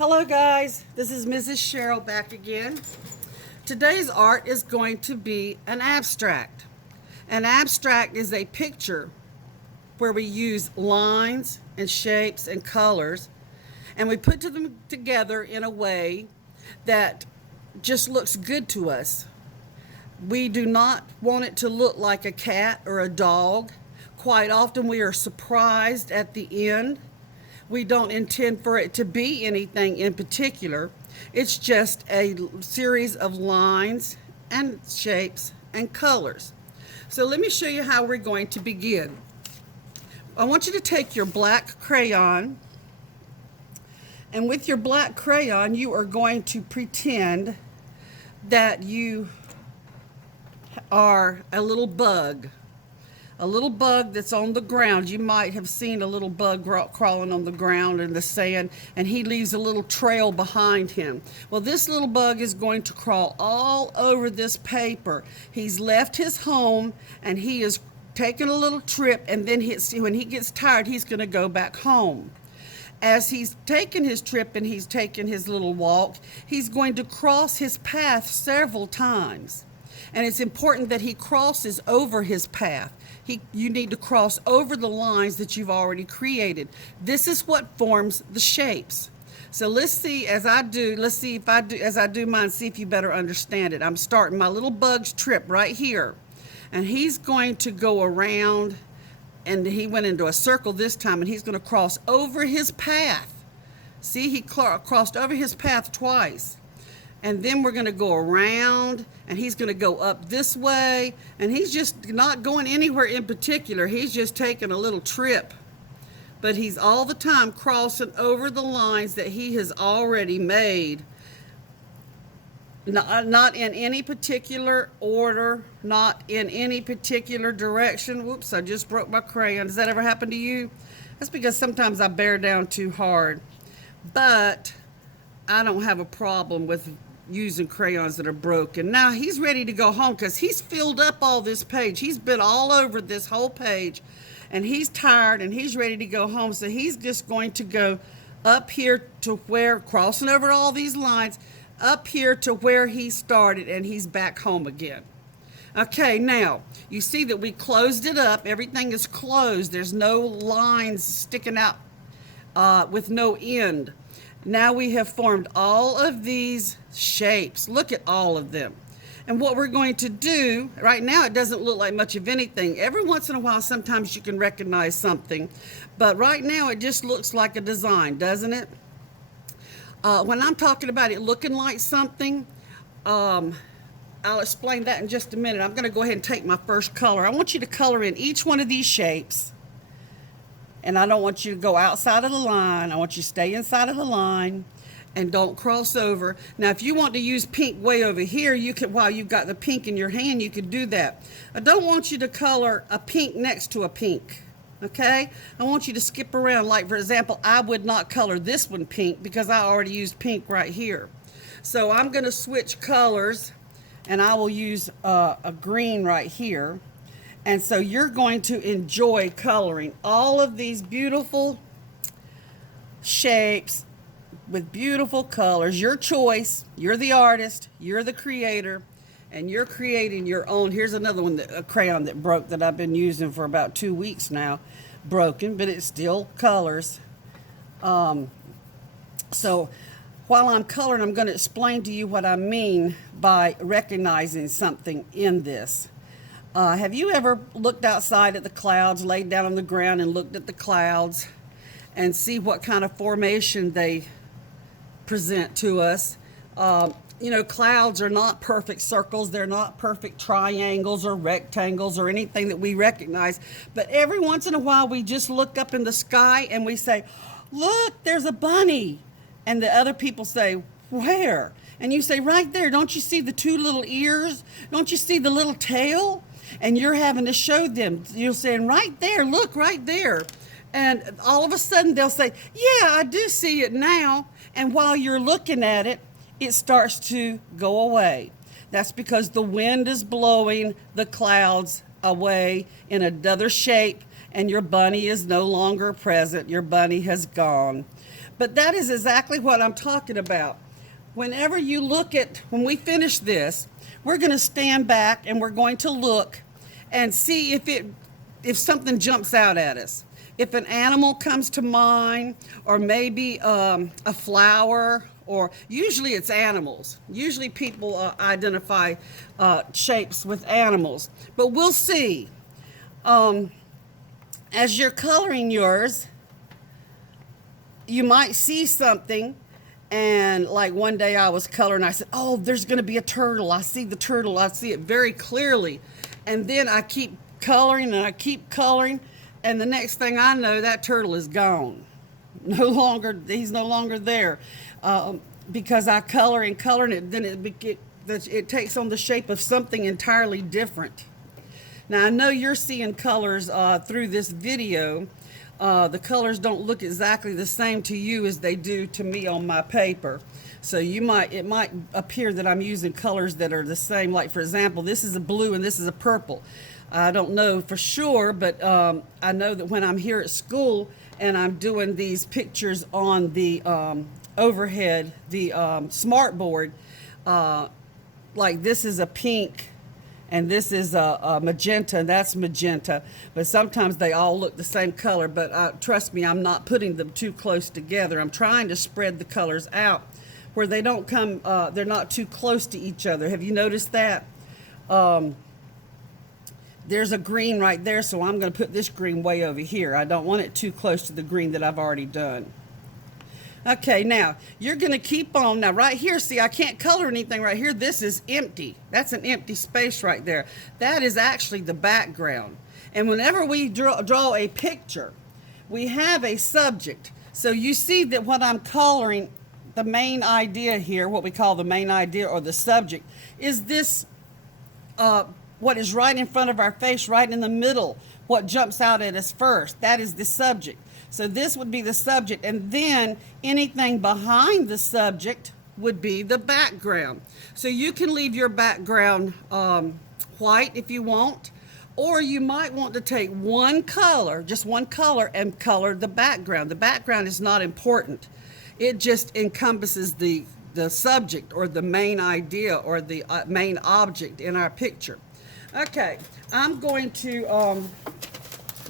Hello guys, this is Mrs. Sherrill back again. Today's art is going to be an abstract. An abstract is a picture where we use lines and shapes and colors and we put them together in a way that just looks good to us. We do not want it to look like a cat or a dog. Quite often we are surprised at the end. We don't intend for it to be anything in particular. It's just a series of lines and shapes and colors. So let me show you how we're going to begin. I want you to take your black crayon, and with your black crayon you are going to pretend that you are a little bug. A little bug that's on the ground. You might have seen a little bug crawling on the ground in the sand, and he leaves a little trail behind him. Well, this little bug is going to crawl all over this paper. He's left his home and he is taking a little trip, and then when he gets tired, he's going to go back home. As he's taken his trip and he's taken his little walk, he's going to cross his path several times. And it's important that he crosses over his path. You need to cross over the lines that you've already created. This is what forms the shapes. So let's see as I do mine, see if you better understand it. I'm starting my little bug's trip right here. And he's going to go around, and he went into a circle this time, and he's going to cross over his path. See, he crossed over his path twice. And then we're going to go around, and he's going to go up this way, and he's just not going anywhere in particular. He's just taking a little trip, but he's all the time crossing over the lines that he has already made. Not in any particular order, not in any particular direction. Whoops, I just broke my crayon. Does that ever happen to you? That's because sometimes I bear down too hard, but I don't have a problem with using crayons that are broken. Now he's ready to go home because he's filled up all this page. He's been all over this whole page, and he's tired and he's ready to go home. So he's just going to go up here to where, crossing over all these lines, up here to where he started, and he's back home again. Okay, now you see that we closed it up. Everything is closed. There's no lines sticking out with no end. Now we have formed all of these shapes. Look at all of them. And what we're going to do, right now it doesn't look like much of anything. Every once in a while, sometimes you can recognize something. But right now it just looks like a design, doesn't it? When I'm talking about it looking like something, I'll explain that in just a minute. I'm going to go ahead and take my first color. I want you to color in each one of these shapes. And I don't want you to go outside of the line. I want you to stay inside of the line and don't cross over. Now, if you want to use pink way over here, you could, while you've got the pink in your hand, you could do that. I don't want you to color a pink next to a pink, okay? I want you to skip around. Like, for example, I would not color this one pink because I already used pink right here. So I'm going to switch colors, and I will use a green right here. And so you're going to enjoy coloring all of these beautiful shapes with beautiful colors. Your choice. You're the artist. You're the creator. And you're creating your own. Here's another one, a crayon that broke that I've been using for about 2 weeks now. Broken, but it still colors. So while I'm coloring, I'm going to explain to you what I mean by recognizing something in this. Have you ever looked outside at the clouds, laid down on the ground and looked at the clouds and see what kind of formation they present to us? You know, clouds are not perfect circles. They're not perfect triangles or rectangles or anything that we recognize. But every once in a while, we just look up in the sky and we say, look, there's a bunny. And the other people say, where? And you say, right there. Don't you see the two little ears? Don't you see the little tail? And you're having to show them. You're saying, right there, look, right there. And all of a sudden they'll say, yeah, I do see it now. And while you're looking at it, it starts to go away. That's because the wind is blowing the clouds away in another shape, and your bunny is no longer present. Your bunny has gone. But that is exactly what I'm talking about. Whenever you look at, when we finish this, we're going to stand back and we're going to look and see if something jumps out at us. If an animal comes to mind, or maybe a flower, or usually it's animals. Usually people identify shapes with animals. But we'll see. As you're coloring yours, you might see something, and like one day I was coloring, I said, oh, there's going to be a turtle. I see the turtle. I see it very clearly. And then I keep coloring and I keep coloring, and the next thing I know, that turtle is gone. He's no longer there, because I color and color, and then it takes on the shape of something entirely different. Now I know you're seeing colors through this video. The colors don't look exactly the same to you as they do to me on my paper. So it might appear that I'm using colors that are the same. Like, for example, this is a blue and this is a purple. I don't know for sure, but I know that when I'm here at school and I'm doing these pictures on the overhead, the smart board, like this is a pink and this is a magenta, and that's magenta. But sometimes they all look the same color, but trust me, I'm not putting them too close together. I'm trying to spread the colors out where they don't come, they're not too close to each other. Have you noticed that? There's a green right there, so I'm going to put this green way over here. I don't want it too close to the green that I've already done. Okay, now you're going to keep on. Now right here, see, I can't color anything right here. This is empty. That's an empty space right there. That is actually the background. And whenever we draw a picture, we have a subject. So you see that what I'm coloring, the main idea here, what we call the main idea or the subject, is this, what is right in front of our face, right in the middle, what jumps out at us first. That is the subject. So this would be the subject, and then anything behind the subject would be the background. So you can leave your background white if you want, or you might want to take one color, just one color, and color the background. The background is not important. It just encompasses the subject or the main idea or the main object in our picture. Okay, I'm going to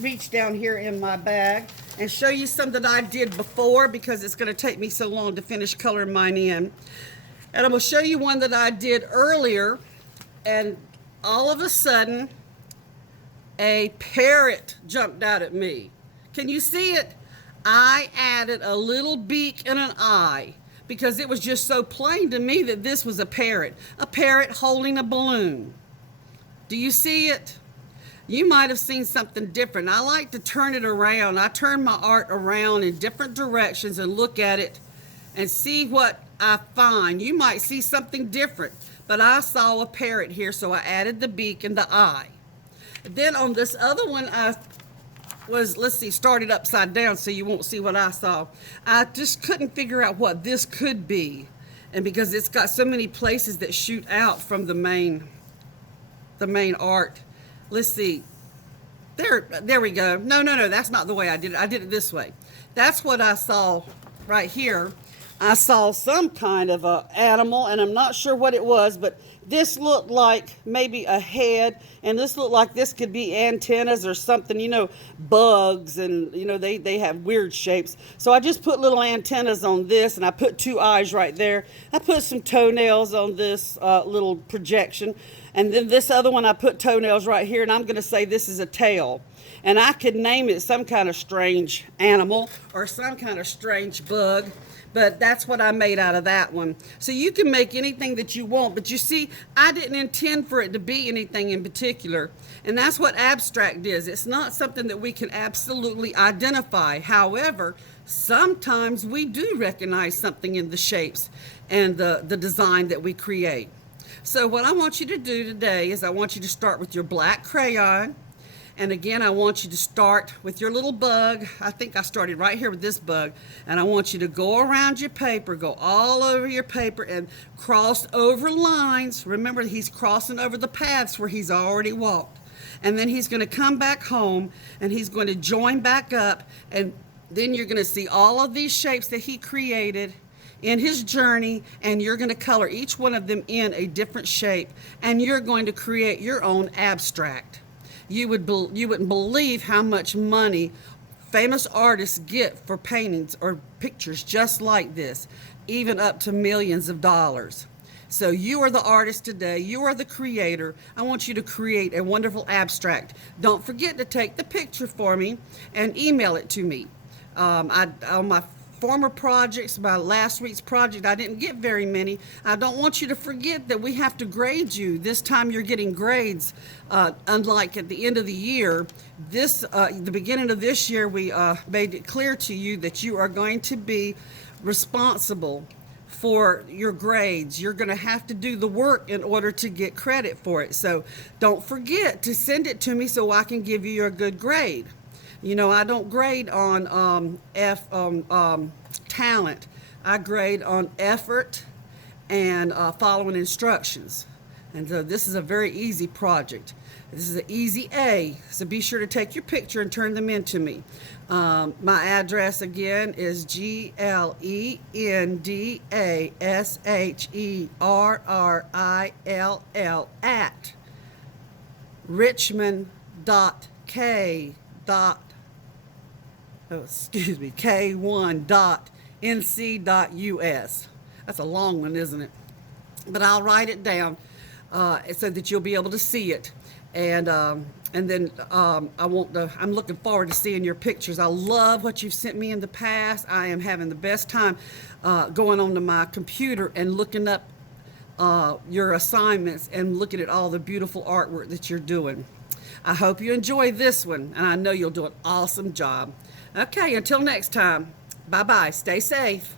reach down here in my bag and show you some that I did before, because it's going to take me so long to finish coloring mine in. And I'm going to show you one that I did earlier, and all of a sudden a parrot jumped out at me. Can you see it? I added a little beak and an eye because it was just so plain to me that this was a parrot holding a balloon. Do you see it? You might have seen something different. I like to turn it around. I turn my art around in different directions and look at it and see what I find. You might see something different, but I saw a parrot here, so I added the beak and the eye. Then on this other one, I was, started upside down so you won't see what I saw. I just couldn't figure out what this could be. And because it's got so many places that shoot out from the main art. Let's see. There we go. No, that's not the way I did it. I did it this way. That's what I saw right here. I saw some kind of a animal, and I'm not sure what it was, but this looked like maybe a head, and this looked like this could be antennas or something, you know, bugs, and you know, they have weird shapes. So I just put little antennas on this, and I put two eyes right there. I put some toenails on this little projection, and then this other one I put toenails right here, and I'm going to say this is a tail. And I could name it some kind of strange animal or some kind of strange bug. But that's what I made out of that one. So you can make anything that you want, but you see, I didn't intend for it to be anything in particular. And that's what abstract is. It's not something that we can absolutely identify. However, sometimes we do recognize something in the shapes and the design that we create. So what I want you to do today is I want you to start with your black crayon. And again, I want you to start with your little bug. I think I started right here with this bug. And I want you to go around your paper, go all over your paper and cross over lines. Remember, he's crossing over the paths where he's already walked. And then he's going to come back home and he's going to join back up and Then you're going to see all of these shapes that he created in his journey, and you're going to color each one of them in a different shape, and you're going to create your own abstract. You wouldn't believe how much money famous artists get for paintings or pictures just like this, even up to millions of dollars. So you are the artist today. You are the creator. I want you to create a wonderful abstract. Don't forget to take the picture for me and email it to me. On my former projects, my last week's project, I didn't get very many. I don't want you to forget that we have to grade you. This time you're getting grades, unlike at the end of the year. The beginning of this year, we made it clear to you that you are going to be responsible for your grades. You're going to have to do the work in order to get credit for it. So don't forget to send it to me so I can give you a good grade. You know, I don't grade on talent. I grade on effort and following instructions. And so this is a very easy project. This is an easy A, so be sure to take your picture and turn them in to me. My address again is GlendaSherrill at k1.nc.us. That's a long one, isn't it? But I'll write it down so that you'll be able to see it. And then I'm looking forward to seeing your pictures. I love what you've sent me in the past. I am having the best time going onto my computer and looking up your assignments and looking at all the beautiful artwork that you're doing. I hope you enjoy this one, and I know you'll do an awesome job. Okay, until next time, bye-bye. Stay safe.